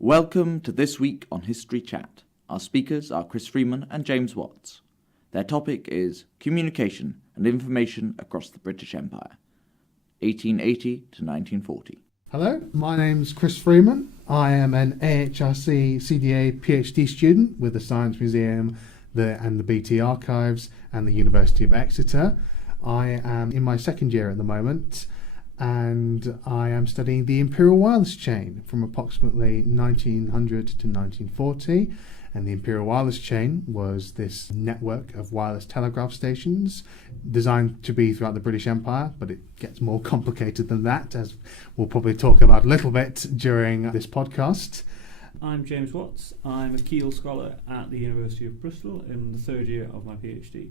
Welcome to This Week on History Chat. Our speakers are Chris Freeman and James Watts. Their topic is communication and information across the British Empire, 1880 to 1940. Hello, my name's Chris Freeman. I am an AHRC CDA PhD student with the Science Museum and the BT Archives and the University of Exeter. I am in my second year at the moment, and I am studying the Imperial Wireless Chain from approximately 1900 to 1940. And the Imperial Wireless Chain was this network of wireless telegraph stations designed to be throughout the British Empire, but it gets more complicated than that, as we'll probably talk about a little bit during this podcast. I'm James Watts. I'm a Keele Scholar at the University of Bristol in the third year of my PhD.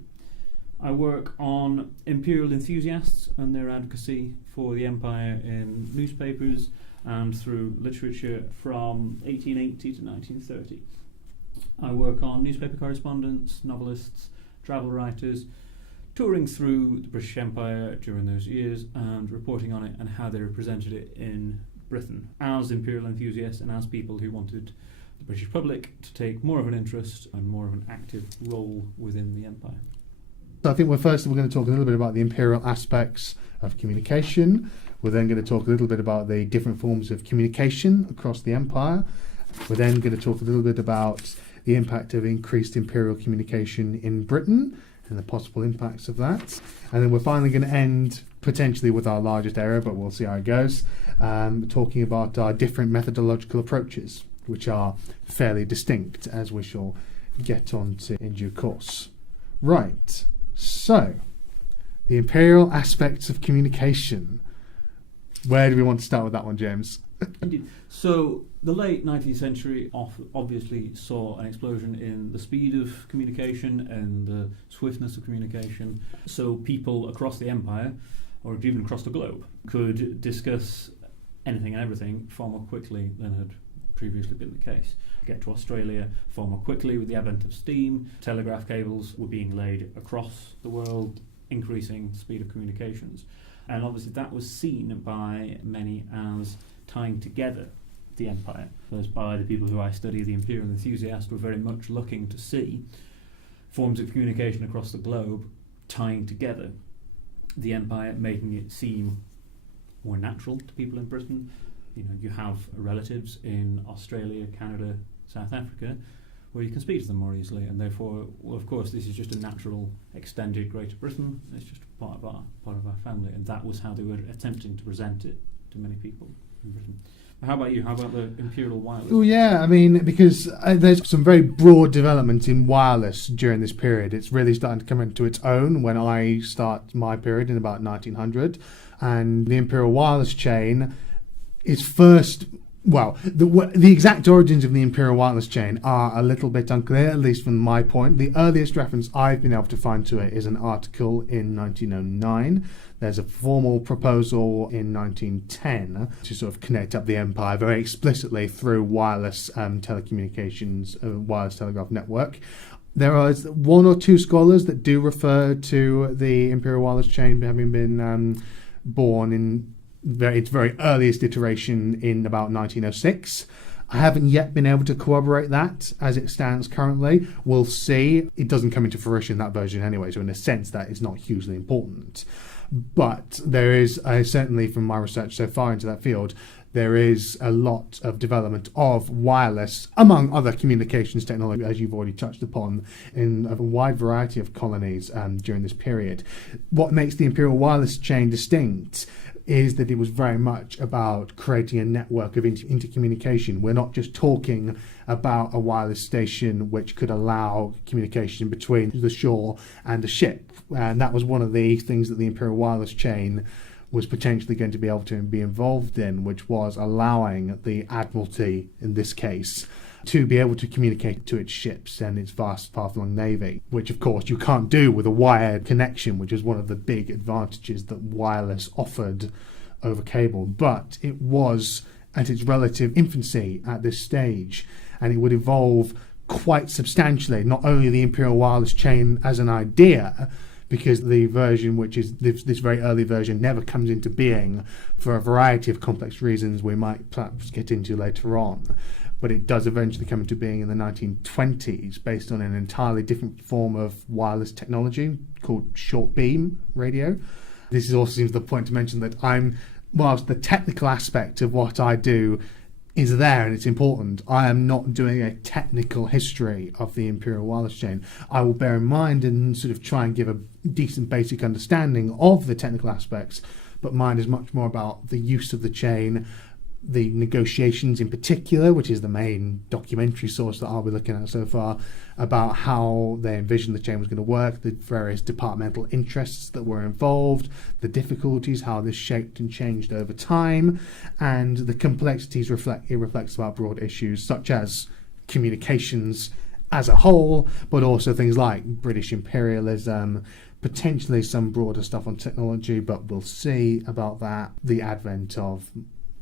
I work on imperial enthusiasts and their advocacy for the empire in newspapers and through literature from 1880 to 1930. I work on newspaper correspondents, novelists, travel writers, touring through the British Empire during those years and reporting on it and how they represented it in Britain as imperial enthusiasts and as people who wanted the British public to take more of an interest and more of an active role within the empire. So I think we're going to talk a little bit about the imperial aspects of communication. We're then going to talk a little bit about the different forms of communication across the empire. We're then going to talk a little bit about the impact of increased imperial communication in Britain and the possible impacts of that. And then we're finally going to end potentially with our largest area, but we'll see how it goes, talking about our different methodological approaches, which are fairly distinct, as we shall get on to in due course. Right, so the imperial aspects of communication. Where do we want to start with that one, James? Indeed. So the late 19th century obviously saw an explosion in the speed of communication and the swiftness of communication. So people across the empire, or even across the globe, could discuss anything and everything far more quickly than had previously been the case. Get to Australia far more quickly with the advent of steam. Telegraph cables were being laid across the world, increasing the speed of communications. And obviously that was seen by many as tying together the empire. First, by the people who I study, the imperial enthusiasts, were very much looking to see forms of communication across the globe tying together the empire, making it seem more natural to people in Britain. You know, you have relatives in Australia, Canada, South Africa, where you can speak to them more easily, and therefore, well, of course, this is just a natural extended Greater Britain. It's just part of our family, and that was how they were attempting to present it to many people in Britain. How about you? How about the Imperial Wireless? Well, yeah, I mean, because there's some very broad development in wireless during this period. It's really starting to come into its own when I start my period in about 1900, and the Imperial Wireless Chain is first. Well, the exact origins of the Imperial Wireless Chain are a little bit unclear, at least from my point. The earliest reference I've been able to find to it is an article in 1909. There's a formal proposal in 1910 to sort of connect up the empire very explicitly through wireless telecommunications, wireless telegraph network. There are one or two scholars that do refer to the Imperial Wireless Chain having been born in its very earliest iteration in about 1906. I haven't yet been able to corroborate that as it stands currently. We'll see. It doesn't come into fruition, that version anyway, so in a sense that is not hugely important. But there is, certainly from my research so far into that field, there is a lot of development of wireless, among other communications technology, as you've already touched upon, in a wide variety of colonies during this period. What makes the Imperial Wireless Chain distinct is that it was very much about creating a network of intercommunication. We're not just talking about a wireless station which could allow communication between the shore and a ship. And that was one of the things that the Imperial Wireless Chain was potentially going to be able to be involved in, which was allowing the Admiralty, in this case, to be able to communicate to its ships and its vast, far-flung navy, which, of course, you can't do with a wired connection, which is one of the big advantages that wireless offered over cable. But it was at its relative infancy at this stage, and it would evolve quite substantially, not only the Imperial Wireless Chain as an idea, because the version, which is this very early version, never comes into being for a variety of complex reasons we might perhaps get into later on. but it does eventually come into being in the 1920s based on an entirely different form of wireless technology called short beam radio. This is also seems the point to mention that whilst the technical aspect of what I do is there and it's important, I am not doing a technical history of the Imperial Wireless Chain. I will bear in mind and sort of try and give a decent basic understanding of the technical aspects, but mine is much more about the use of the chain, the negotiations in particular, which is the main documentary source that I'll be looking at so far, about how they envisioned the chain was going to work, the various departmental interests that were involved, the difficulties, how this shaped and changed over time, and the complexities it reflects about broad issues such as communications as a whole, but also things like British imperialism, potentially some broader stuff on technology, but we'll see about that, the advent of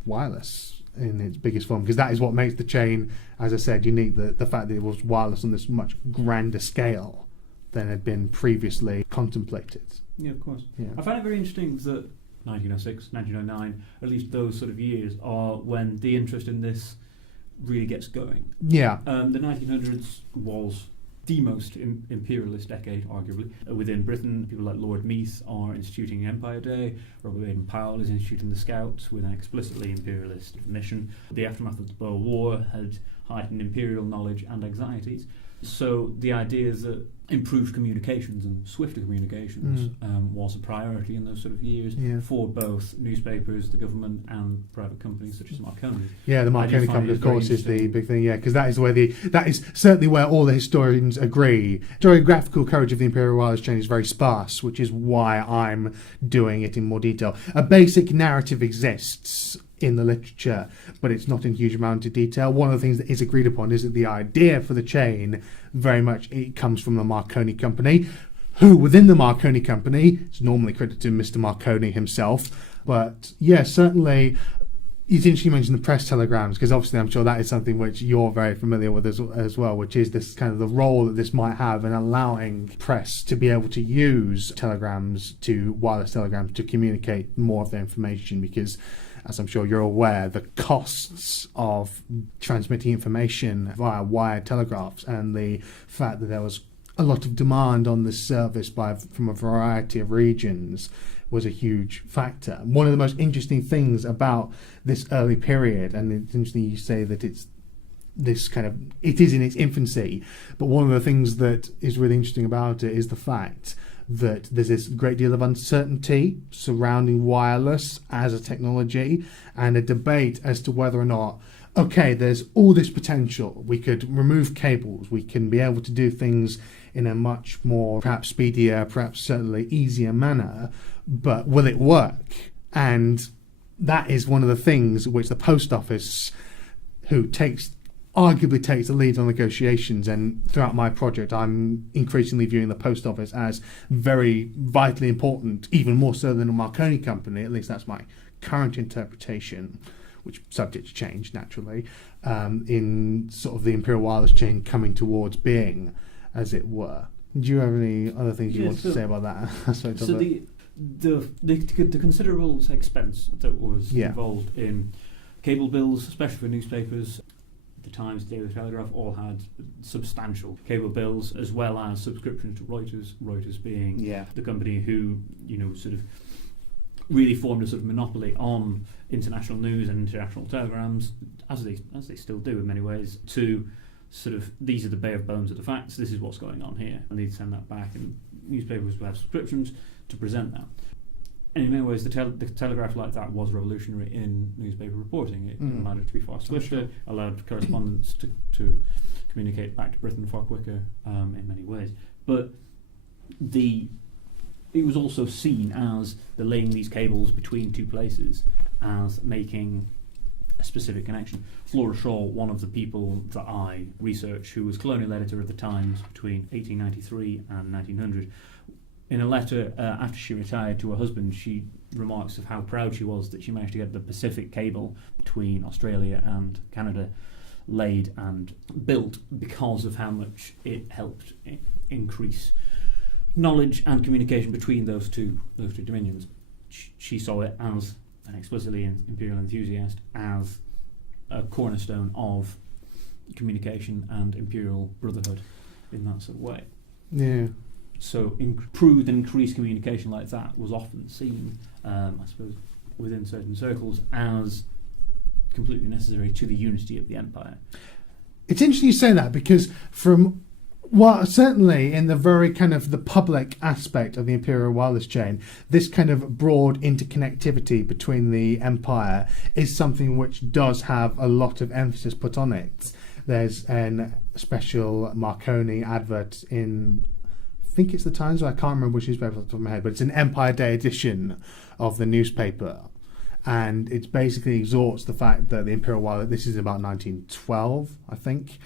wireless in its biggest form, because that is what makes the chain, as I said, unique, the fact that it was wireless on this much grander scale than had been previously contemplated. Yeah, of course. Yeah. I find it very interesting that 1906, 1909, at least those sort of years are when the interest in this really gets going. Yeah. The 1900s was the most imperialist decade, arguably. Within Britain, people like Lord Meath are instituting Empire Day. Robert Baden-Powell is instituting the Scouts with an explicitly imperialist mission. The aftermath of the Boer War had heightened imperial knowledge and anxieties. So the idea that improved communications and swifter communications was a priority in those sort of years for both newspapers, the government, and private companies such as Marconi. Yeah, the Marconi Company, of course, is the big thing. Yeah, because that is certainly where all the historians agree. Historiographical coverage of the Imperial Wireless Chain is very sparse, which is why I'm doing it in more detail. A basic narrative exists in the literature, but it's not in huge amount of detail. One of the things that is agreed upon is that the idea for the chain very much it comes from the Marconi Company, who within the Marconi Company is normally credited to Mr. Marconi himself. But yeah, certainly it's interesting you mentioned the press telegrams, because obviously I'm sure that is something which you're very familiar with as well, which is this kind of the role that this might have in allowing press to be able to use wireless telegrams to communicate more of their information, because as I'm sure you're aware, the costs of transmitting information via wired telegraphs and the fact that there was a lot of demand on this service from a variety of regions was a huge factor. One of the most interesting things about this early period, and it's interesting you say that it is in its infancy, but one of the things that is really interesting about it is the fact that there's this great deal of uncertainty surrounding wireless as a technology, and a debate as to whether or not, okay, there's all this potential, we could remove cables, we can be able to do things in a much more perhaps speedier, perhaps certainly easier manner, but will it work? And that is one of the things which the post office, who arguably takes the lead on negotiations, and throughout my project I'm increasingly viewing the post office as very vitally important, even more so than the Marconi Company, at least that's my current interpretation, which subject to change naturally, in sort of the Imperial Wireless Chain coming towards being, as it were. Do you have any other things you want to say about that aspect of it? The considerable expense that was involved in cable bills, especially for newspapers, the Times, Daily Telegraph, all had substantial cable bills, as well as subscriptions to Reuters. Reuters being the company who, sort of really formed a sort of monopoly on international news and international telegrams, as they still do in many ways, to sort of, these are the bare bones of the facts, this is what's going on here, and they'd send that back, and newspapers would have subscriptions to present that. And in many ways, the telegraph like that was revolutionary in newspaper reporting. It allowed it to be far swifter, allowed correspondents to communicate back to Britain far quicker in many ways. But it was also seen as the laying these cables between two places as making a specific connection. Flora Shaw, one of the people that I researched, who was colonial editor of the Times between 1893 and 1900, in a letter after she retired to her husband, she remarks of how proud she was that she managed to get the Pacific cable between Australia and Canada laid and built, because of how much it helped increase knowledge and communication between those two dominions. She saw it as, and explicitly an imperial enthusiast, as a cornerstone of communication and imperial brotherhood in that sort of way. Yeah. So improved and increased communication like that was often seen, I suppose, within certain circles as completely necessary to the unity of the empire. It's interesting you say that, because certainly in the very kind of the public aspect of the Imperial Wireless Chain, this kind of broad interconnectivity between the empire is something which does have a lot of emphasis put on it. There's a special Marconi advert in, I think it's the Times, I can't remember which newspaper off the top of my head, but it's an Empire Day edition of the newspaper. And it basically exhorts the fact that the Imperial Wireless, this is about 1912, I think,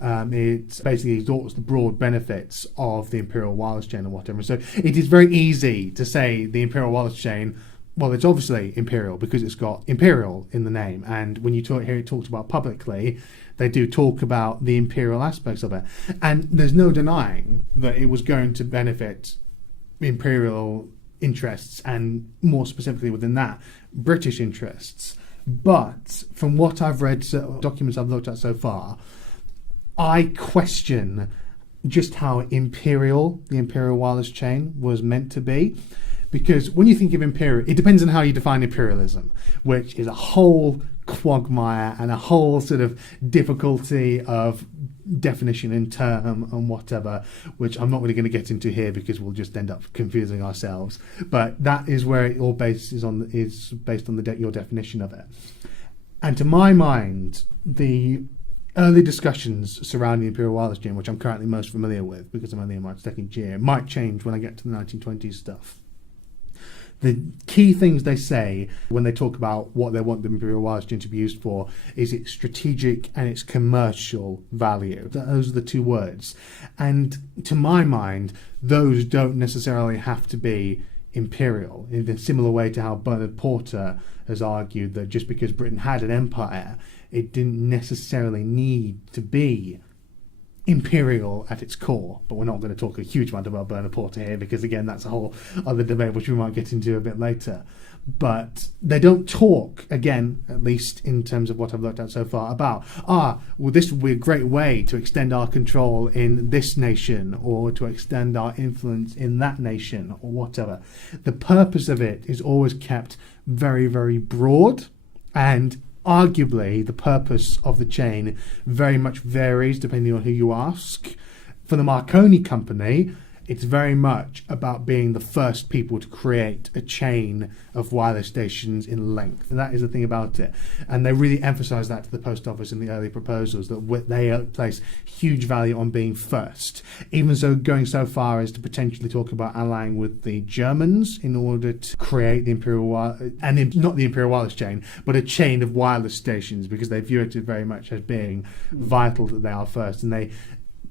it basically exhorts the broad benefits of the Imperial Wireless Chain and whatever. So it is very easy to say the Imperial Wireless Chain, well, it's obviously imperial because it's got imperial in the name. And when you hear it talked about publicly, they do talk about the imperial aspects of it. And there's no denying that it was going to benefit imperial interests, and more specifically within that, British interests. But from what I've read, documents I've looked at so far, I question just how imperial the Imperial Wireless Chain was meant to be. Because when you think of imperial, it depends on how you define imperialism, which is a whole quagmire and a whole sort of difficulty of definition and term and whatever, which I'm not really going to get into here because we'll just end up confusing ourselves. But that is where it all is based on your definition of it. And to my mind, the early discussions surrounding the Imperial Wireless Chain, which I'm currently most familiar with because I'm only in my second year, might change when I get to the 1920s stuff. The key things they say when they talk about what they want the Imperial Wireless Chain to be used for is its strategic and its commercial value. Those are the two words. And to my mind, those don't necessarily have to be imperial, in a similar way to how Bernard Porter has argued that just because Britain had an empire, it didn't necessarily need to be imperial at its core. But we're not going to talk a huge amount about Bernard Porter here because, again, that's a whole other debate which we might get into a bit later. But they don't talk, again, at least in terms of what I've looked at so far, about, well, this would be a great way to extend our control in this nation or to extend our influence in that nation or whatever. The purpose of it is always kept very, very broad, and arguably the purpose of the chain very much varies depending on who you ask. For the Marconi Company, it's very much about being the first people to create a chain of wireless stations in length. And that is the thing about it. And they really emphasise that to the post office in the early proposals, that they place huge value on being first. Even so, going so far as to potentially talk about allying with the Germans in order to create the not the Imperial Wireless Chain, but a chain of wireless stations, because they view it very much as being vital that they are first. And they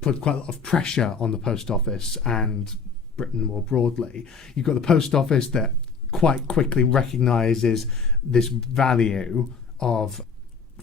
put quite a lot of pressure on the post office and Britain more broadly. You've got the post office that quite quickly recognises this value of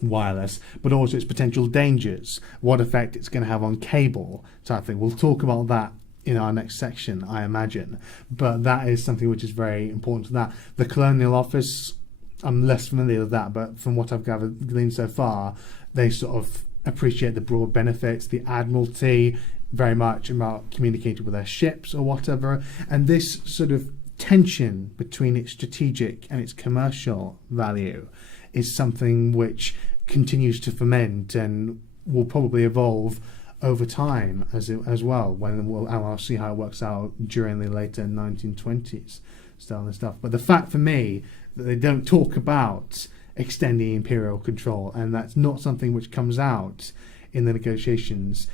wireless, but also its potential dangers, what effect it's going to have on cable type thing. We'll talk about that in our next section, I imagine. But that is something which is very important to that. The Colonial Office, I'm less familiar with that, but from what I've gleaned so far, they sort of appreciate the broad benefits. The Admiralty, very much about communicating with their ships or whatever. And this sort of tension between its strategic and its commercial value is something which continues to ferment and will probably evolve over time as well. I'll see how it works out during the later 1920s style and stuff. But the fact for me that they don't talk about extending imperial control, and that's not something which comes out in the negotiations,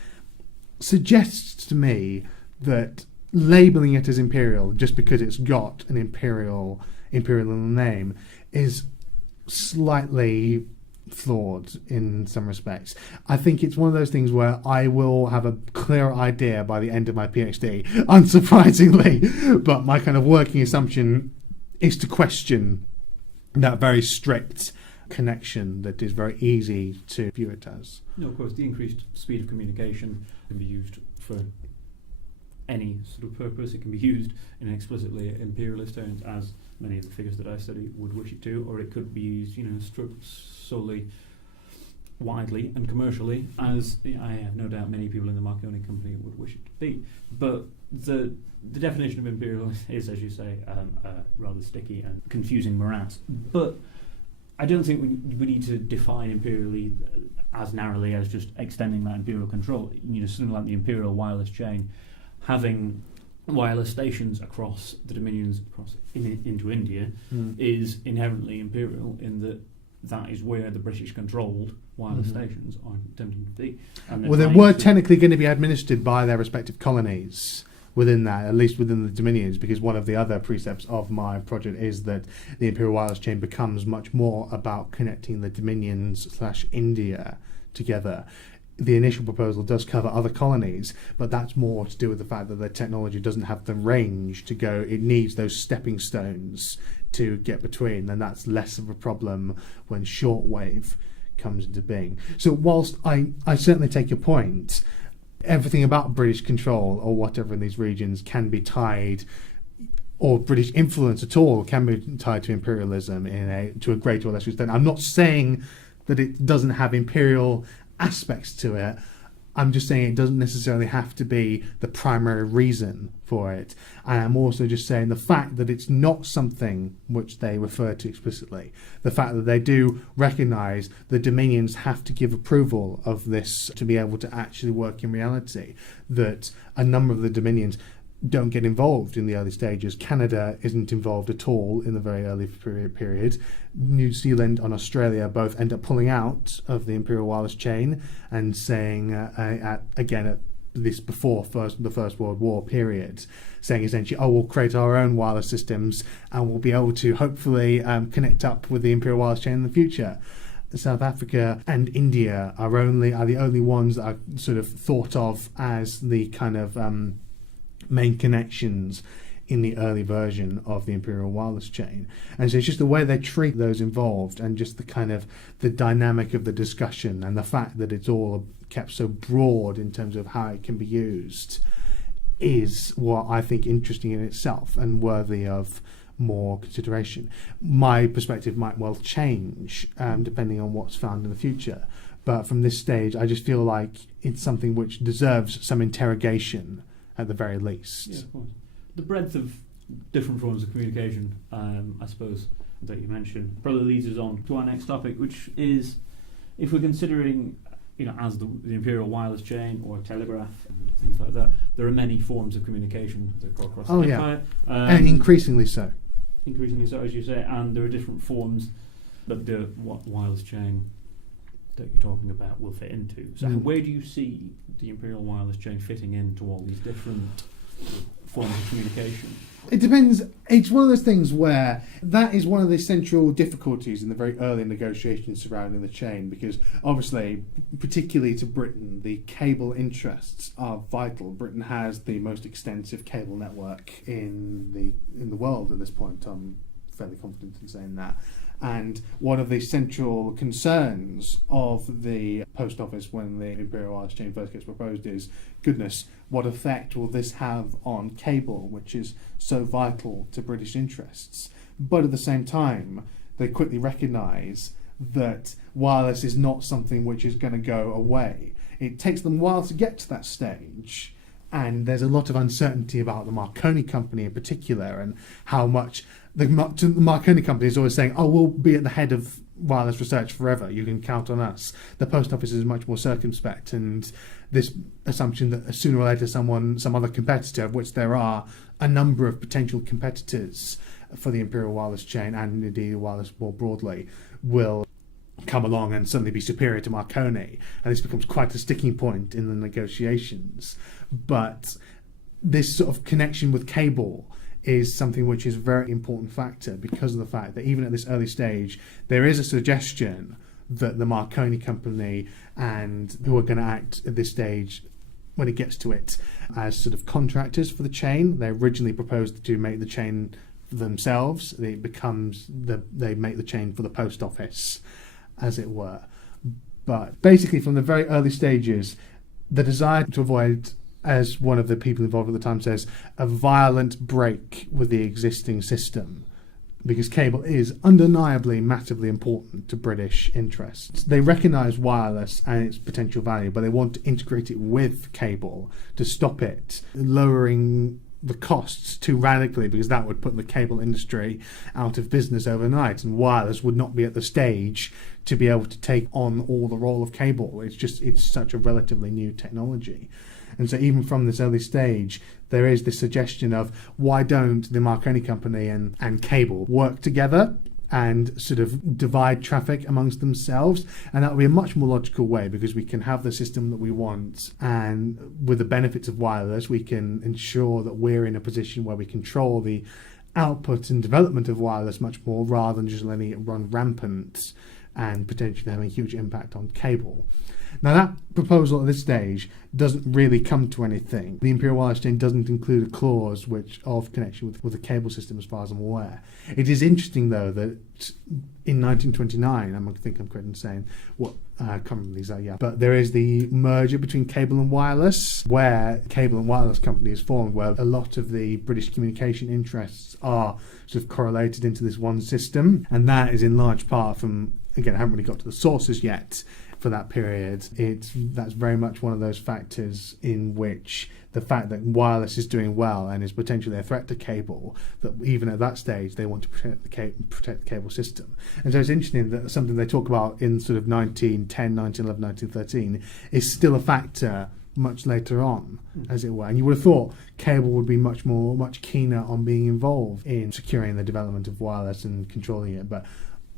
suggests to me that labelling it as imperial just because it's got an imperial in the name is slightly flawed in some respects. I think it's one of those things where I will have a clear idea by the end of my PhD, unsurprisingly, but my kind of working assumption is to question that very strict connection that is very easy to view it as. No, of course, the increased speed of communication can be used for any sort of purpose. It can be used in explicitly imperialist terms, as many of the figures that I study would wish it to, or it could be used, solely widely and commercially as I have no doubt many people in the Marconi company would wish it to be. But the definition of imperial is, as you say, rather sticky and confusing morass. But I don't think we need to define imperially as narrowly as just extending that imperial control. Something like the Imperial Wireless Chain, having wireless stations across the dominions into India is inherently imperial in that is where the British controlled wireless stations are attempting to be. Well, they were technically going to be administered by their respective colonies within that, at least within the dominions, because one of the other precepts of my project is that the Imperial Wireless Chain becomes much more about connecting the dominions/India together. The initial proposal does cover other colonies, but that's more to do with the fact that the technology doesn't have the range to go. It needs those stepping stones to get between, and that's less of a problem when shortwave comes into being. So whilst I certainly take your point, everything about British control or whatever in these regions can be tied, or British influence at all can be tied to imperialism to a greater or lesser extent. I'm not saying that it doesn't have imperial aspects to it. I'm just saying it doesn't necessarily have to be the primary reason for it. And I'm also just saying the fact that it's not something which they refer to explicitly, the fact that they do recognise the dominions have to give approval of this to be able to actually work in reality, that a number of the dominions don't get involved in the early stages. Canada isn't involved at all in the very early period. New Zealand and Australia both end up pulling out of the Imperial Wireless Chain and saying, at this before the First World War period, saying essentially, we'll create our own wireless systems and we'll be able to hopefully connect up with the Imperial Wireless Chain in the future. South Africa and India are the only ones that are sort of thought of as the kind of main connections in the early version of the Imperial Wireless Chain. And so it's just the way they treat those involved and just the kind of the dynamic of the discussion and the fact that it's all kept so broad in terms of how it can be used is what I think interesting in itself and worthy of more consideration. My perspective might well change depending on what's found in the future. But from this stage, I just feel like it's something which deserves some interrogation at the very least. Yeah, of course. The breadth of different forms of communication, I suppose, that you mentioned, probably leads us on to our next topic, which is, if we're considering, as the Imperial Wireless Chain or telegraph and things like that, there are many forms of communication that go across the empire. And increasingly so. Increasingly so, as you say, and there are different forms that the wireless chain that you're talking about will fit into. So where do you see the Imperial Wireless Chain fitting into all these different forms of communication? It depends. It's one of those things where that is one of the central difficulties in the very early negotiations surrounding the chain, because obviously, particularly to Britain, the cable interests are vital. Britain has the most extensive cable network in the world at this point. I'm fairly confident in saying that. And one of the central concerns of the post office when the Imperial Wireless Chain first gets proposed is, goodness, what effect will this have on cable, which is so vital to British interests? But at the same time, they quickly recognise that wireless is not something which is going to go away. It takes them a while to get to that stage, and there's a lot of uncertainty about the Marconi company in particular and how much the Marconi company is always saying, we'll be at the head of wireless research forever, you can count on us. The post office is much more circumspect, and this assumption that sooner or later some other competitor, of which there are a number of potential competitors for the Imperial Wireless Chain and indeed wireless more broadly, will come along and suddenly be superior to Marconi, and this becomes quite a sticking point in the negotiations. But this sort of connection with cable is something which is a very important factor, because of the fact that even at this early stage there is a suggestion that the Marconi company and who are going to act at this stage when it gets to it as sort of contractors for the chain. They originally proposed to make the chain themselves. They make the chain for the post office, as it were. But basically from the very early stages, the desire to avoid, as one of the people involved at the time says, a violent break with the existing system because cable is undeniably massively important to British interests. They recognise wireless and its potential value, but they want to integrate it with cable to stop it lowering the costs too radically, because that would put the cable industry out of business overnight, and wireless would not be at the stage to be able to take on all the role of cable. It's such a relatively new technology. And so even from this early stage, there is this suggestion of, why don't the Marconi company and cable work together and sort of divide traffic amongst themselves? And that would be a much more logical way, because we can have the system that we want, and with the benefits of wireless, we can ensure that we're in a position where we control the output and development of wireless much more, rather than just letting it run rampant and potentially having a huge impact on cable. Now, that proposal at this stage doesn't really come to anything. The Imperial Wireless Chain doesn't include a clause of connection with the cable system, as far as I'm aware. It is interesting, though, that in 1929, I think I'm correct in saying, I can't remember the exact year, but there is the merger between cable and wireless, where Cable and Wireless Company is formed, where a lot of the British communication interests are sort of correlated into this one system, and that is in large part from, again, I haven't really got to the sources yet for that period. That's very much one of those factors in which the fact that wireless is doing well and is potentially a threat to cable, that even at that stage they want to protect the cable system. And so it's interesting that something they talk about in sort of 1910, 1911, 1913 is still a factor much later on, as it were. And you would have thought cable would be much keener on being involved in securing the development of wireless and controlling it, but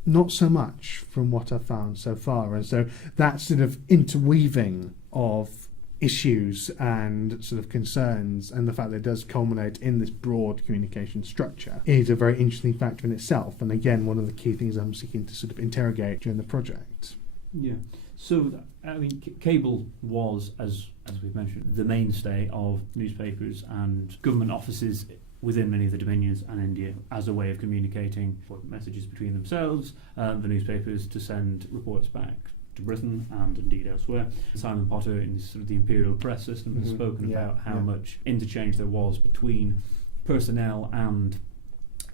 not so much from what I've found so far. And so that sort of interweaving of issues and sort of concerns, and the fact that it does culminate in this broad communication structure, is a very interesting factor in itself, and again one of the key things I'm seeking to sort of interrogate during the project. Yeah. So, I mean, cable was, as we've mentioned, the mainstay of newspapers and government offices within many of the dominions and India, as a way of communicating messages between themselves, the newspapers to send reports back to Britain and indeed elsewhere. Simon Potter, in sort of the Imperial Press system, has spoken about how much interchange there was between personnel and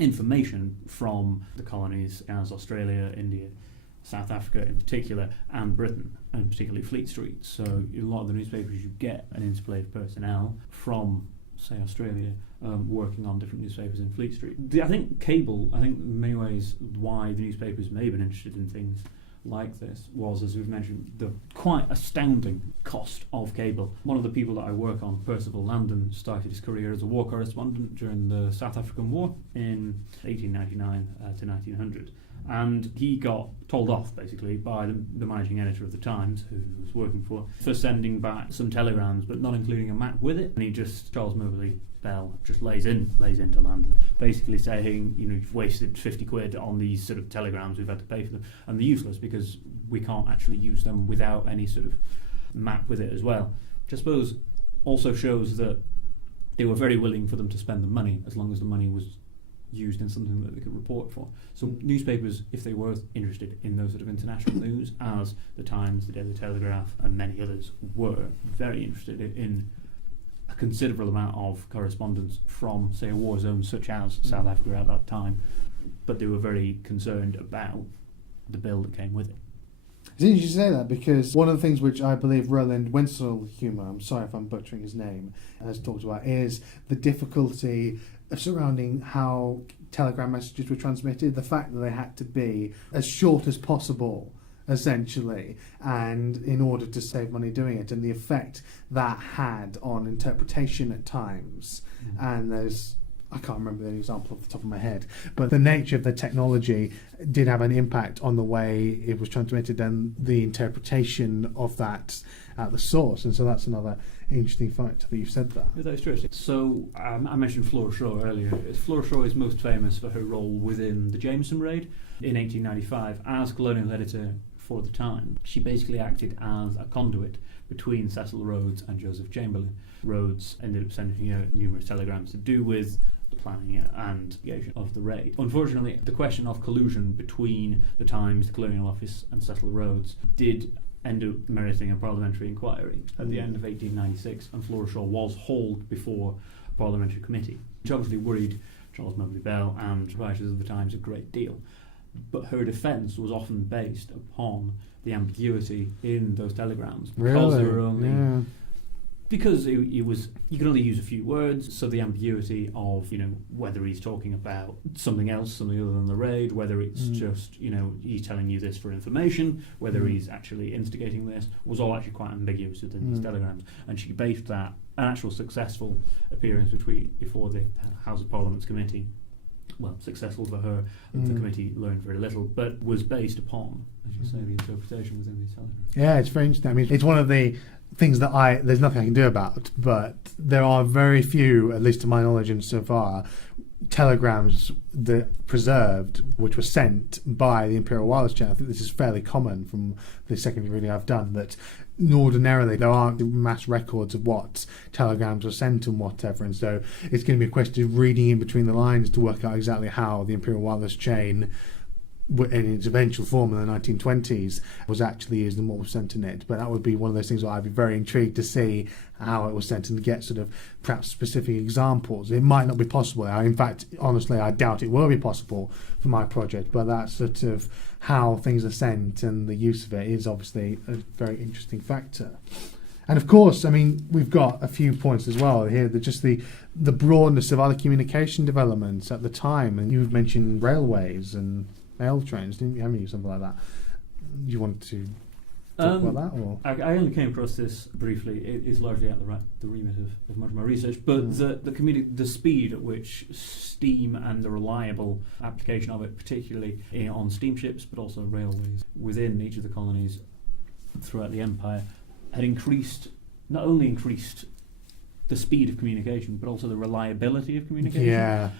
information from the colonies, as Australia, India, South Africa in particular, and Britain, and particularly Fleet Street. So in a lot of the newspapers you get an interplay of personnel from, say, Australia, working on different newspapers in Fleet Street. I think cable, in many ways, why the newspapers may have been interested in things like this was, as we've mentioned, the quite astounding cost of cable. One of the people that I work on, Percival Landon, started his career as a war correspondent during the South African War in 1899 to 1900. And he got told off, basically, by the managing editor of the Times, who he was working for sending back some telegrams, but not including a map with it. And he just, Charles Moberly Bell, just lays into London, basically saying, you've wasted 50 quid on these sort of telegrams, we've had to pay for them, and they're useless because we can't actually use them without any sort of map with it as well. Which I suppose also shows that they were very willing for them to spend the money, as long as the money was used in something that they could report for. So newspapers, if they were interested in those sort of international news, as the Times, the Daily Telegraph, and many others were very interested in a considerable amount of correspondence from, say, a war zone such as South Africa at that time, but they were very concerned about the bill that came with it. It's interesting you say that, because one of the things which I believe Roland Wenzelhumer, I'm sorry if I'm butchering his name, has talked about, is the difficulty surrounding how telegram messages were transmitted, the fact that they had to be as short as possible, essentially, and in order to save money doing it, and the effect that had on interpretation at times. And I can't remember the example off the top of my head, but the nature of the technology did have an impact on the way it was transmitted and the interpretation of that at the source. And so that's another interesting factor that you've said that. Yeah, that's true. So I mentioned Flora Shaw earlier. Flora Shaw is most famous for her role within the Jameson raid in 1895 as colonial editor for the Times. She basically acted as a conduit between Cecil Rhodes and Joseph Chamberlain. Rhodes ended up sending her numerous telegrams to do with the planning and investigation of the raid. Unfortunately, the question of collusion between the Times, the Colonial Office, and Cecil Rhodes did end up meriting a parliamentary inquiry at the end of 1896, and Flora Shaw was hauled before a parliamentary committee, which obviously worried Charles Mobley Bell and writers of the times a great deal. But her defence was often based upon the ambiguity in those telegrams, because they were only because it was, you can only use a few words, so the ambiguity of, whether he's talking about something else, something other than the raid, whether it's just, he's telling you this for information, whether he's actually instigating this, was all actually quite ambiguous within these telegrams. And she based that, an actual successful appearance before the House of Parliament's committee, well, successful for her, the committee learned very little, but was based upon, as you say, the interpretation within these telegrams. Yeah, it's very interesting. I mean, it's one of the things that there's nothing I can do about, but there are very few, at least to my knowledge and so far, telegrams that preserved which were sent by the Imperial Wireless Chain. I think this is fairly common from the secondary reading I've done, that ordinarily there aren't mass records of what telegrams were sent and whatever, and so it's going to be a question of reading in between the lines to work out exactly how the Imperial Wireless Chain in its eventual form in the 1920s was actually used and what was sent in it. But that would be one of those things where I'd be very intrigued to see how it was sent and to get sort of perhaps specific examples. It might not be possible. In fact, honestly, I doubt it will be possible for my project, but that's sort of how things are sent, and the use of it is obviously a very interesting factor. And of course, I mean, we've got a few points as well here, just the broadness of other communication developments at the time. And you've mentioned railways and mail trains, didn't you? Haven't you, something like that? You want to talk about that? Or? I only came across this briefly. It is largely out the remit of much of my research, but the speed at which steam and the reliable application of it, particularly on steamships, but also railways within each of the colonies throughout the empire, had not only increased the speed of communication, but also the reliability of communication.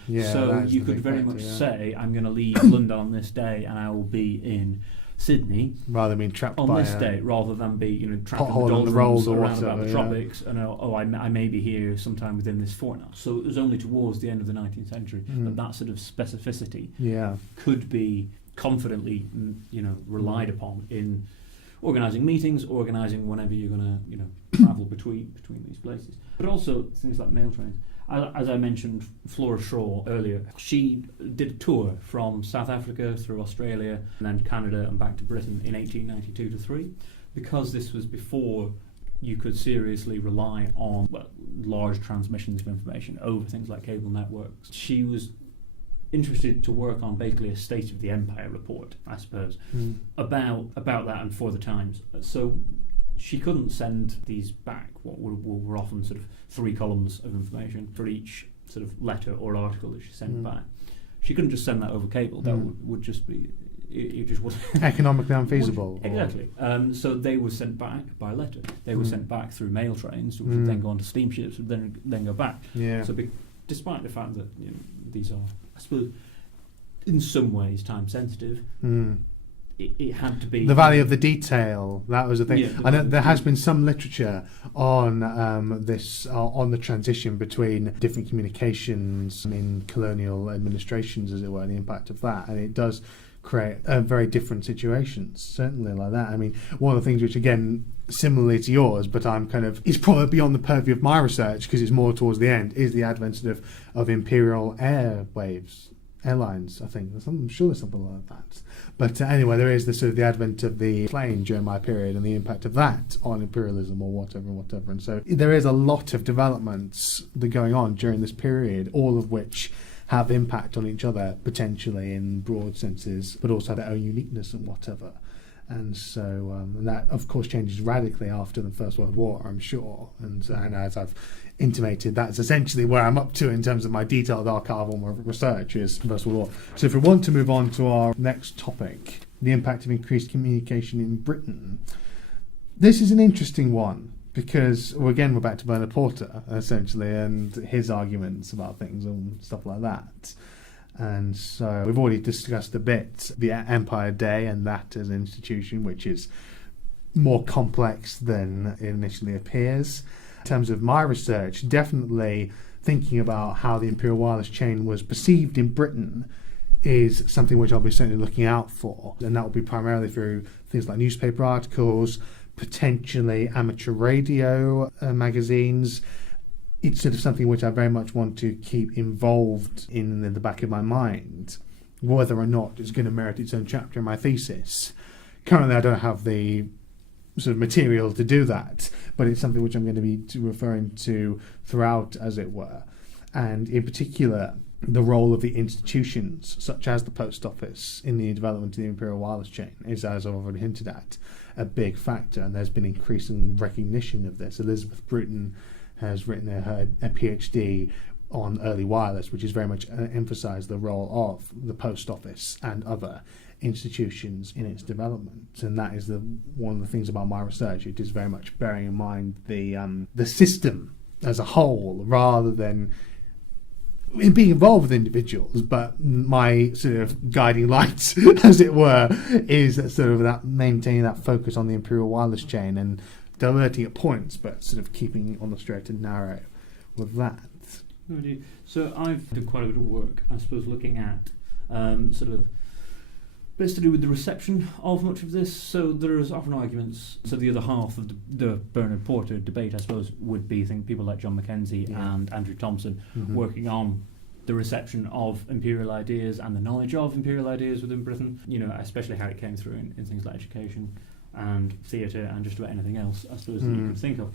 Yeah. So you could very much say, I'm going to leave London on this day, and I will be in Sydney rather than being trapped on by this day, rather than be trapped in the doldrums or around about the tropics. And I may be here sometime within this fortnight. So it was only towards the end of the 19th century that sort of specificity could be confidently relied upon in organising meetings, organising whenever you're going to travel between these places. But also things like mail trains. As I mentioned, Flora Shaw earlier, she did a tour from South Africa through Australia and then Canada and back to Britain in 1892-3, because this was before you could seriously rely on large transmissions of information over things like cable networks. She was interested to work on basically a State of the Empire report, I suppose, about that and for the times. So she couldn't send these back, what were often sort of 3 columns of information for each sort of letter or article that she sent back. She couldn't just send that over cable. That would just be, it just wasn't economically unfeasible. Exactly. So they were sent back by letter. They were sent back through mail trains, which would then go onto steamships, would then go back. Yeah. So despite the fact that these are, I suppose, in some ways time sensitive, it had to be the value of the detail. That was the thing. Yeah, I know there has been some literature on this on the transition between different communications in colonial administrations, as it were, and the impact of that, and it does create very different situations, certainly like that. I mean, one of the things which, again, similarly to yours, but is probably beyond the purview of my research because it's more towards the end, is the advent of Imperial Airlines, I think. I'm sure there's something like that. But anyway, there is the advent of the plane during my period and the impact of that on imperialism or whatever. And so there is a lot of developments that are going on during this period, all of which have impact on each other, potentially in broad senses, but also have their own uniqueness and whatever. And so and that, of course, changes radically after the First World War, I'm sure. And as I've intimated, that's essentially where I'm up to in terms of my detailed archival research is First World War. So if we want to move on to our next topic, the impact of increased communication in Britain, this is an interesting one because, we're back to Bernard Porter, essentially, and his arguments about things and stuff like that. And so we've already discussed a bit the Empire Day and that as an institution, which is more complex than it initially appears. In terms of my research, definitely thinking about how the Imperial Wireless Chain was perceived in Britain is something which I'll be certainly looking out for. And that will be primarily through things like newspaper articles, potentially amateur radio magazines, it's sort of something which I very much want to keep involved in the back of my mind, whether or not it's going to merit its own chapter in my thesis. Currently, I don't have the sort of material to do that, but it's something which I'm going to be referring to throughout, as it were. And in particular, the role of the institutions, such as the post office, in the development of the Imperial Wireless Chain is, as I've already hinted at, a big factor, and there's been increasing recognition of this. Elizabeth Bruton has written a PhD on early wireless, which is very much emphasised the role of the post office and other institutions in its development. And that is one of the things about my research. It is very much bearing in mind the system as a whole, rather than in being involved with individuals. But my sort of guiding light, as it were, is sort of that maintaining that focus on the Imperial Wireless Chain and diverting at points, but sort of keeping it on the straight and narrow with that. So I've done quite a bit of work, I suppose, looking at sort of bits to do with the reception of much of this. So there is often arguments. So the other half of the Bernard Porter debate, I suppose, would be people like John Mackenzie and Andrew Thompson working on the reception of imperial ideas and the knowledge of imperial ideas within Britain, especially how it came through in things like education and theatre and just about anything else, I suppose, that you can think of.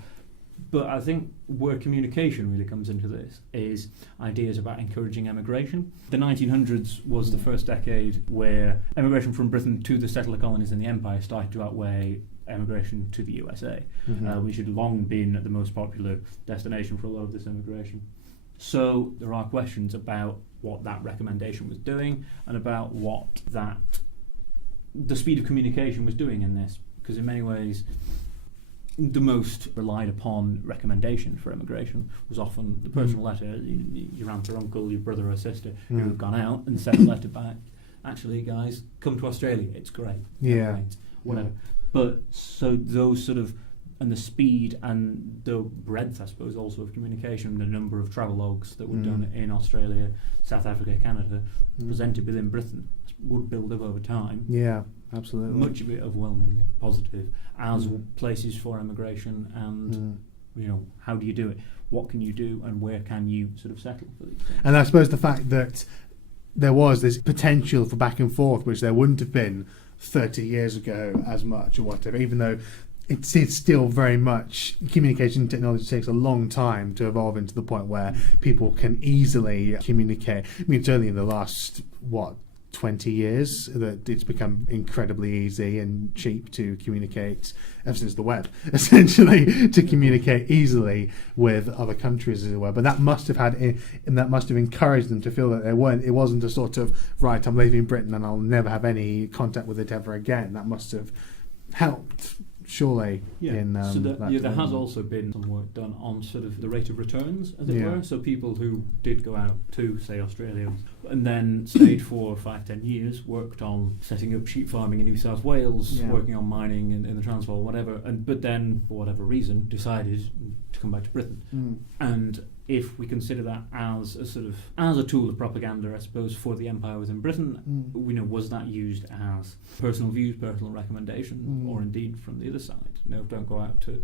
But I think where communication really comes into this is ideas about encouraging emigration. The 1900s was the first decade where emigration from Britain to the settler colonies in the Empire started to outweigh emigration to the USA, which had long been the most popular destination for a lot of this immigration. So there are questions about what that recommendation was doing and about what the speed of communication was doing in this, because in many ways the most relied upon recommendation for immigration was often the personal letter, your aunt or uncle, your brother or sister who had gone out and sent a letter back. Actually, guys, come to Australia, it's great. Great, whatever. But so those sort of, and the speed and the breadth, I suppose, also of communication, the number of travelogues that were done in Australia, South Africa, Canada, presented within Britain, would build up over time. Yeah, absolutely. Much of it overwhelmingly positive as places for emigration, and how do you do it? What can you do, and where can you sort of settle for these things? And I suppose the fact that there was this potential for back and forth, which there wouldn't have been 30 years ago as much or whatever, even though it's still very much, communication technology takes a long time to evolve into the point where people can easily communicate. I mean, it's only in the last 20 years that it's become incredibly easy and cheap to communicate, ever since the web, essentially, to communicate easily with other countries, as it were. But that must have encouraged them to feel that it wasn't a sort of, right, I'm leaving Britain and I'll never have any contact with it ever again. That must have helped, surely. There has also been some work done on sort of the rate of returns, as it were. So people who did go out to, say, Australia and then stayed for 5, 10 years, worked on setting up sheep farming in New South Wales, working on mining in the Transvaal, whatever, but then, for whatever reason, decided to come back to Britain. And if we consider that as a tool of propaganda, I suppose, for the empire within Britain, was that used as personal views, personal recommendation, or indeed from the other side? Don't go out to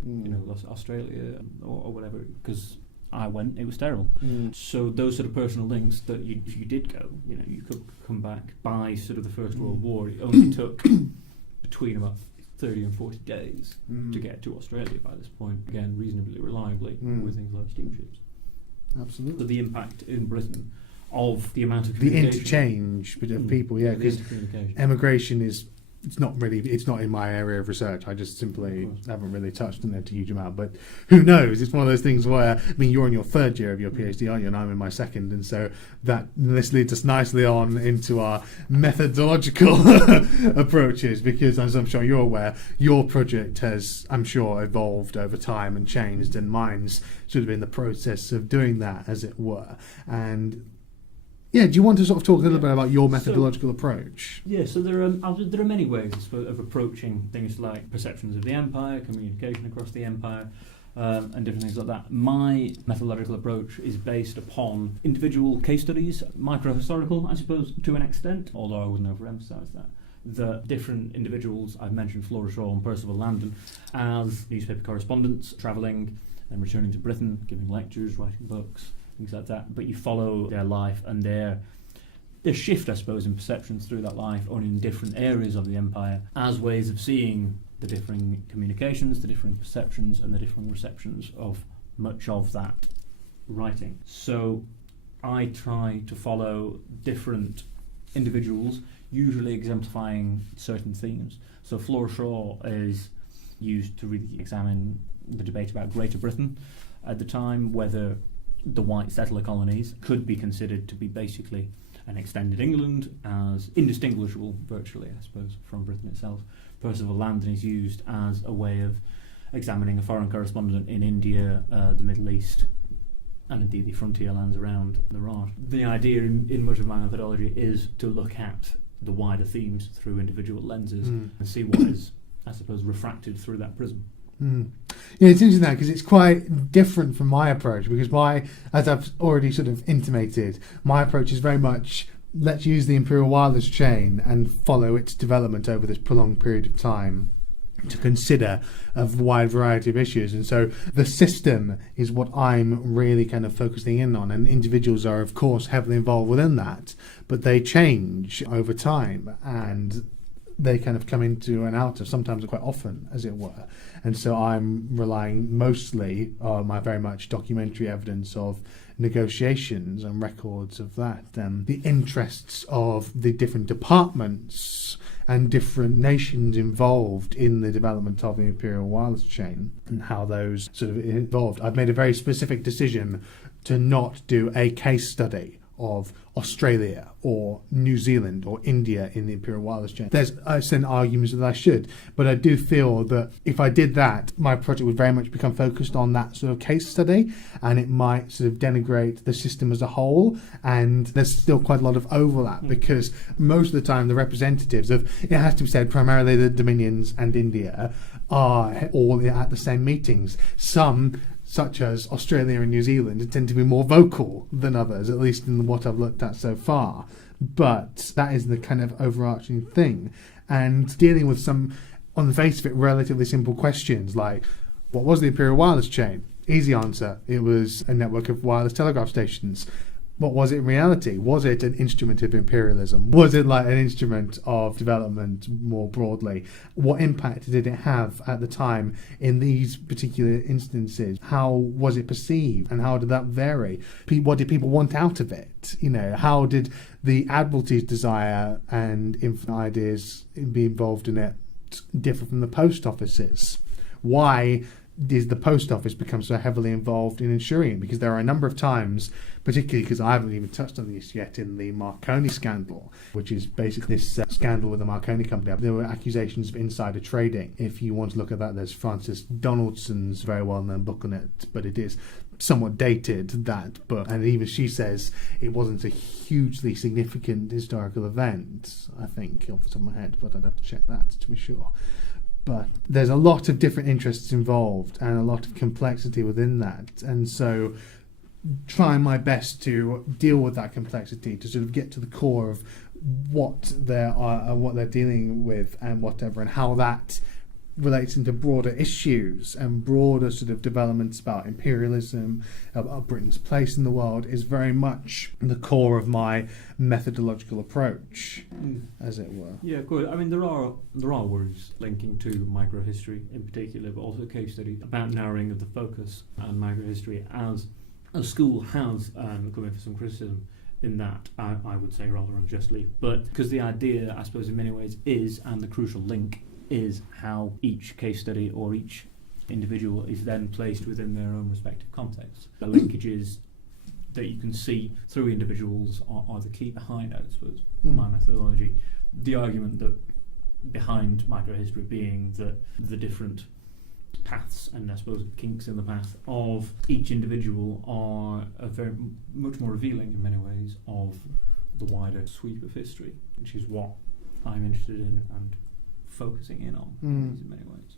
Australia or whatever, because I went, it was terrible. So those sort of personal links that if you did go, you could come back by sort of the First World War. It only took between about 30 and 40 days to get to Australia by this point, again, reasonably reliably, with things like steamships. Absolutely. So the impact in Britain of the amount of the interchange of people, because emigration it's not in my area of research. I just simply haven't really touched on it a huge amount. But who knows? It's one of those things where, you're in your third year of your PhD, aren't you? And I'm in my second, and so this leads us nicely on into our methodological approaches, because, as I'm sure you're aware, your project has, I'm sure, evolved over time and changed, and mine's sort of in the process of doing that, as it were. And do you want to sort of talk a little bit about your methodological approach? Yeah, so there are many ways, I suppose, of approaching things like perceptions of the empire, communication across the empire, and different things like that. My methodological approach is based upon individual case studies, micro-historical, I suppose, to an extent, although I wouldn't overemphasise that. The different individuals, I've mentioned Flora Shaw and Percival Landon, as newspaper correspondents, travelling, then returning to Britain, giving lectures, writing books, things like that. But you follow their life and their shift, I suppose, in perceptions through that life or in different areas of the empire as ways of seeing the differing communications, the differing perceptions and the differing receptions of much of that writing. So I try to follow different individuals, usually exemplifying certain themes. So Flora Shaw is used to really examine the debate about Greater Britain at the time, whether the white settler colonies could be considered to be basically an extended England, as indistinguishable virtually, I suppose, from Britain itself. Percival Landon is used as a way of examining a foreign correspondent in India, the Middle East, and indeed the frontier lands around the wrought. The idea in much of my methodology is to look at the wider themes through individual lenses and see what is, I suppose, refracted through that prism. Yeah, it's interesting that because it's quite different from my approach, because as I've already sort of intimated, my approach is very much let's use the Imperial Wireless Chain and follow its development over this prolonged period of time to consider a wide variety of issues. And so the system is what I'm really kind of focusing in on, and individuals are of course heavily involved within that, but they change over time and they kind of come into and out of, sometimes quite often, as it were. And so I'm relying mostly on my very much documentary evidence of negotiations and records of that, the interests of the different departments and different nations involved in the development of the Imperial Wireless Chain and how those sort of evolved. I've made a very specific decision to not do a case study of Australia or New Zealand or India in the Imperial Wireless Chain. There's certain arguments that I should, but I do feel that if I did that, my project would very much become focused on that sort of case study, and it might sort of denigrate the system as a whole. And there's still quite a lot of overlap because most of the time the representatives of, it has to be said, primarily the Dominions and India are all at the same meetings. Some, such as Australia and New Zealand, tend to be more vocal than others, at least in what I've looked at so far. But that is the kind of overarching thing. And dealing with some, on the face of it, relatively simple questions like, what was the Imperial Wireless Chain? Easy answer. It was a network of wireless telegraph stations. What was it in reality? Was it an instrument of imperialism? Was it like an instrument of development more broadly? What impact did it have at the time in these particular instances? How was it perceived and how did that vary? What did people want out of it? You know, how did the Admiralty's desire and infinite ideas be involved in it differ from the post office's? Why did the post office become so heavily involved in ensuring it? Because there are a number of times, particularly because I haven't even touched on this yet in the Marconi scandal, which is basically this scandal with the Marconi company. There were accusations of insider trading. If you want to look at that, there's Francis Donaldson's very well-known book on it, but it is somewhat dated, that book. And even she says it wasn't a hugely significant historical event, I think, off the top of my head, but I'd have to check that to be sure. But there's a lot of different interests involved and a lot of complexity within that. And so trying my best to deal with that complexity, to sort of get to the core of what they're dealing with and whatever, and how that relates into broader issues and broader sort of developments about imperialism, about Britain's place in the world, is very much the core of my methodological approach, as it were. Yeah, good. I mean, there are words linking to microhistory in particular, but also case studies about narrowing of the focus and microhistory as a school has come in for some criticism in that, I would say rather unjustly, but because the idea, I suppose, in many ways is, and the crucial link is how each case study or each individual is then placed within their own respective context. The linkages that you can see through individuals are the key behind, I suppose, my methodology. The argument that behind microhistory being that the different paths and I suppose kinks in the path of each individual are very much more revealing in many ways of the wider sweep of history, which is what I'm interested in and focusing in on in many ways.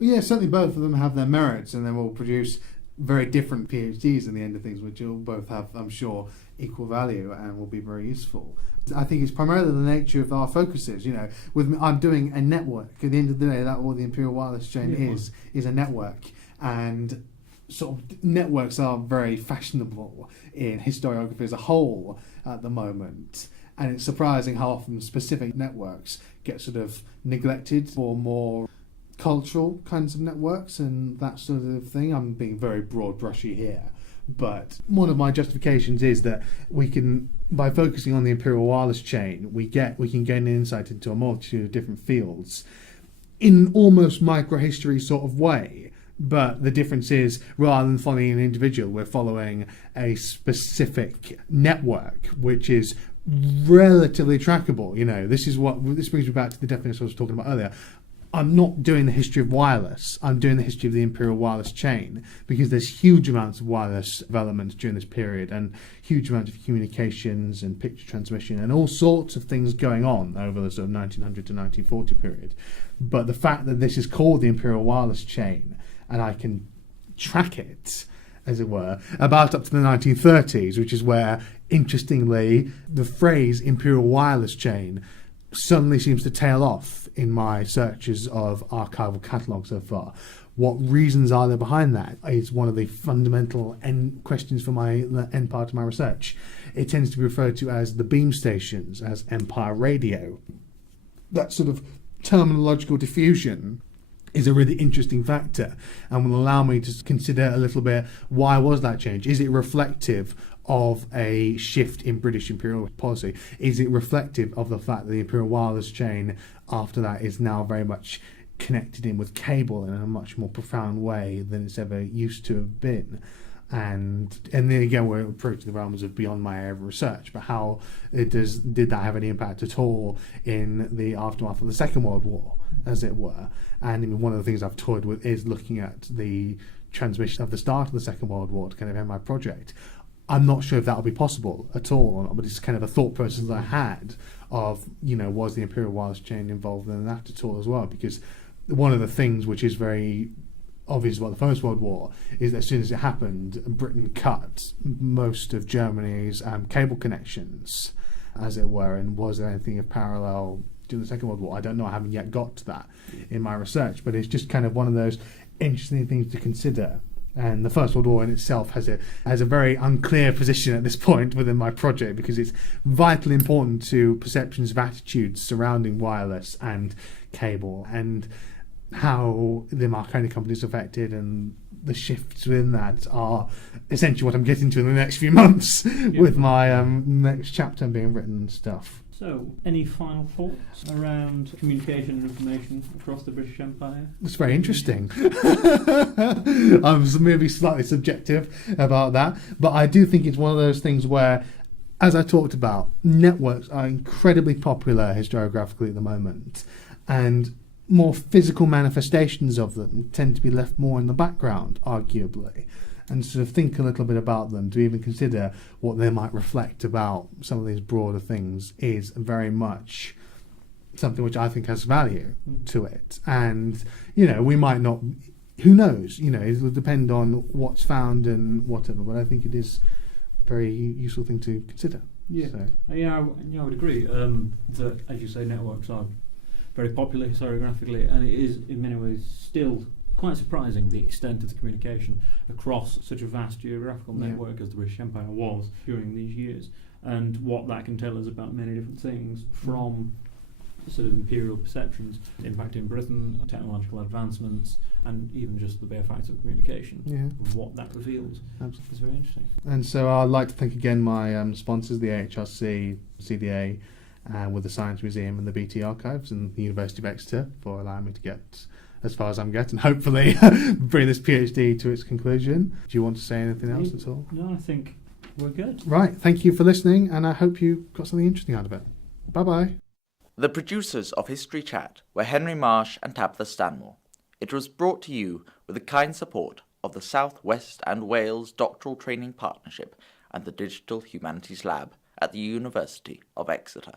Well, yeah, certainly both of them have their merits, and they will produce very different PhDs in the end of things, which will both have, I'm sure, equal value and will be very useful. I think it's primarily the nature of our focuses. You know, I'm doing a network. At the end of the day, that all the Imperial Wireless Chain is a network, and sort of networks are very fashionable in historiography as a whole at the moment. And it's surprising how often specific networks get sort of neglected for more cultural kinds of networks and that sort of thing. I'm being very broad brushy here. But one of my justifications is that we can, by focusing on the Imperial Wireless Chain, we can gain insight into a multitude of different fields in an almost microhistory sort of way. But the difference is, rather than following an individual, we're following a specific network, which is relatively trackable. This brings me back to the definition I was talking about earlier. I'm not doing the history of wireless. I'm doing the history of the Imperial Wireless Chain, because there's huge amounts of wireless development during this period and huge amounts of communications and picture transmission and all sorts of things going on over the sort of 1900 to 1940 period. But the fact that this is called the Imperial Wireless Chain and I can track it, as it were, about up to the 1930s, which is where, interestingly, the phrase Imperial Wireless Chain suddenly seems to tail off in my searches of archival catalogues so far. What reasons are there behind that is one of the fundamental questions for my end part of my research. It tends to be referred to as the beam stations, as Empire Radio. That sort of terminological diffusion is a really interesting factor and will allow me to consider a little bit, why was that change? Is it reflective of a shift in British imperial policy? Is it reflective of the fact that the Imperial Wireless Chain after that is now very much connected in with cable in a much more profound way than it's ever used to have been? And then again, we're approaching the realms of beyond my area of research, but how did that have any impact at all in the aftermath of the Second World War, as it were? And one of the things I've toyed with is looking at the transmission of the start of the Second World War to kind of end my project. I'm not sure if that will be possible at all or not, but it's kind of a thought process that I had of, was the Imperial Wireless Chain involved in that at all as well? Because one of the things which is very obvious about the First World War is that as soon as it happened, Britain cut most of Germany's cable connections, as it were. And was there anything of parallel during the Second World War? I don't know. I haven't yet got to that in my research, but it's just kind of one of those interesting things to consider. And the First World War in itself has a very unclear position at this point within my project, because it's vitally important to perceptions of attitudes surrounding wireless and cable, and how the Marconi company is affected, and the shifts within that are essentially what I'm getting to in the next few months with my next chapter being written and stuff. So, any final thoughts around communication and information across the British Empire? It's very interesting. I'm maybe slightly subjective about that, but I do think it's one of those things where, as I talked about, networks are incredibly popular historiographically at the moment, and more physical manifestations of them tend to be left more in the background, arguably. And sort of think a little bit about them, to even consider what they might reflect about some of these broader things, is very much something which I think has value to it. And, we might not, who knows, it will depend on what's found and whatever, but I think it is a very useful thing to consider. Yeah, so. I would agree that, as you say, networks are very popular historiographically, and it is in many ways still quite surprising the extent of the communication across such a vast geographical network as the British Empire was during these years, and what that can tell us about many different things, from sort of imperial perceptions impacting Britain, technological advancements, and even just the bare facts of communication. And what that reveals. Absolutely. Is very interesting. And so I'd like to thank again my sponsors, the AHRC, CDA, with the Science Museum and the BT Archives, and the University of Exeter for allowing me to get as far as I'm getting, hopefully bring this PhD to its conclusion. Do you want to say anything else at all? No, I think we're good. Right, thank you for listening, and I hope you got something interesting out of it. Bye-bye. The producers of History Chat were Henry Marsh and Tabitha Stanmore. It was brought to you with the kind support of the South West and Wales Doctoral Training Partnership and the Digital Humanities Lab at the University of Exeter.